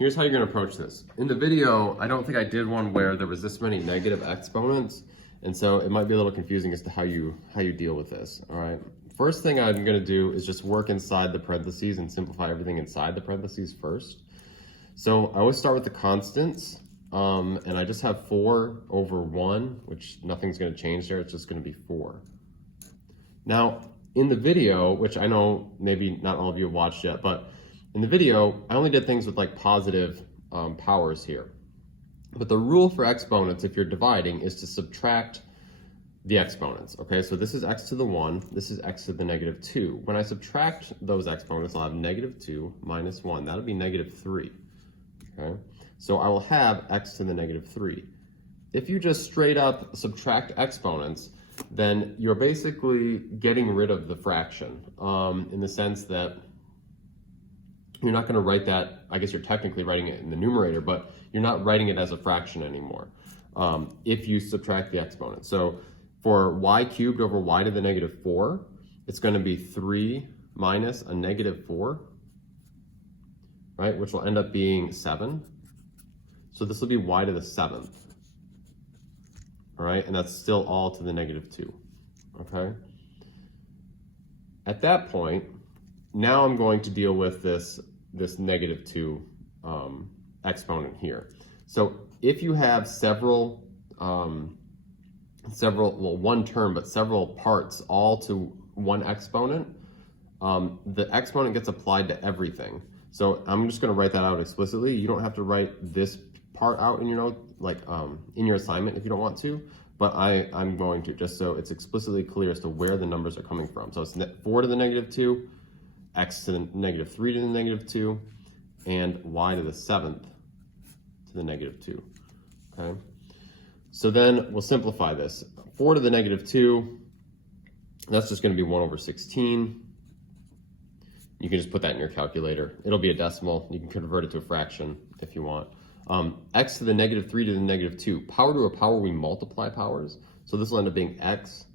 here's how you're going to approach this. In the video, I don't think I did one where there was this many negative exponents, and so it might be a little confusing as to how you deal with this. All right. First thing I'm going to do is just work inside the parentheses and simplify everything inside the parentheses first. So I always start with the constants, and I just have 4 over 1, which nothing's going to change there. It's just going to be 4. Now, in the video, which I know maybe not all of you have watched yet, but in the video, I only did things with like positive powers here. But the rule for exponents, if you're dividing, is to subtract the exponents, okay? So this is x to the 1, this is x to the negative 2. When I subtract those exponents, I'll have negative 2 minus 1. That'll be negative 3, okay? So I will have x to the negative 3. If you just straight up subtract exponents, then you're basically getting rid of the fraction in the sense that you're not going to write that, I guess you're technically writing it in the numerator, but you're not writing it as a fraction anymore if you subtract the exponent. So for y cubed over y to the negative 4, it's going to be 3 minus a negative 4, right, which will end up being 7. So this will be y to the 7th, all right, and that's still all to the negative 2, okay? At that point, now I'm going to deal with this negative 2 exponent here. So if you have several, well, one term, but several parts all to one exponent, the exponent gets applied to everything. So I'm just going to write that out explicitly. You don't have to write this part out in your note, like in your assignment if you don't want to, but I'm going to, just so it's explicitly clear as to where the numbers are coming from. So it's 4 to the negative 2, x to the negative 3 to the negative 2, and y to the 7th to the negative 2, okay? So then we'll simplify this. 4 to the negative 2, that's just going to be 1 over 16. You can just put that in your calculator. It'll be a decimal. You can convert it to a fraction if you want. X to the negative 3 to the negative 2. Power to a power, we multiply powers. So this will end up being x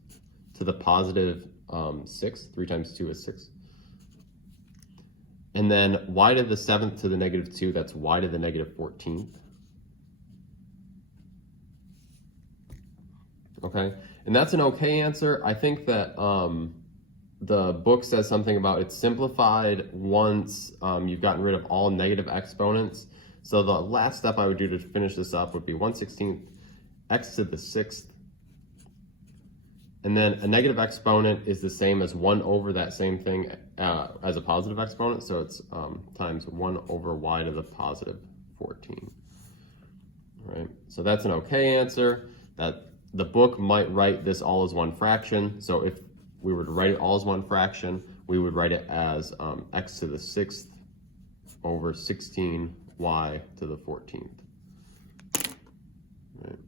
to the positive 6. 3 times 2 is 6. And then y to the 7th to the negative 2, that's y to the negative 14th. Okay, and that's an okay answer. I think that the book says something about it's simplified once you've gotten rid of all negative exponents. So the last step I would do to finish this up would be 1/16 x to the 6th. And then a negative exponent is the same as 1 over that same thing as a positive exponent. So it's times 1 over y to the positive 14. All right, so that's an okay answer. That the book might write this all as one fraction. So if we were to write it all as one fraction, we would write it as x to the 6th over 16 y to the 14th. Right.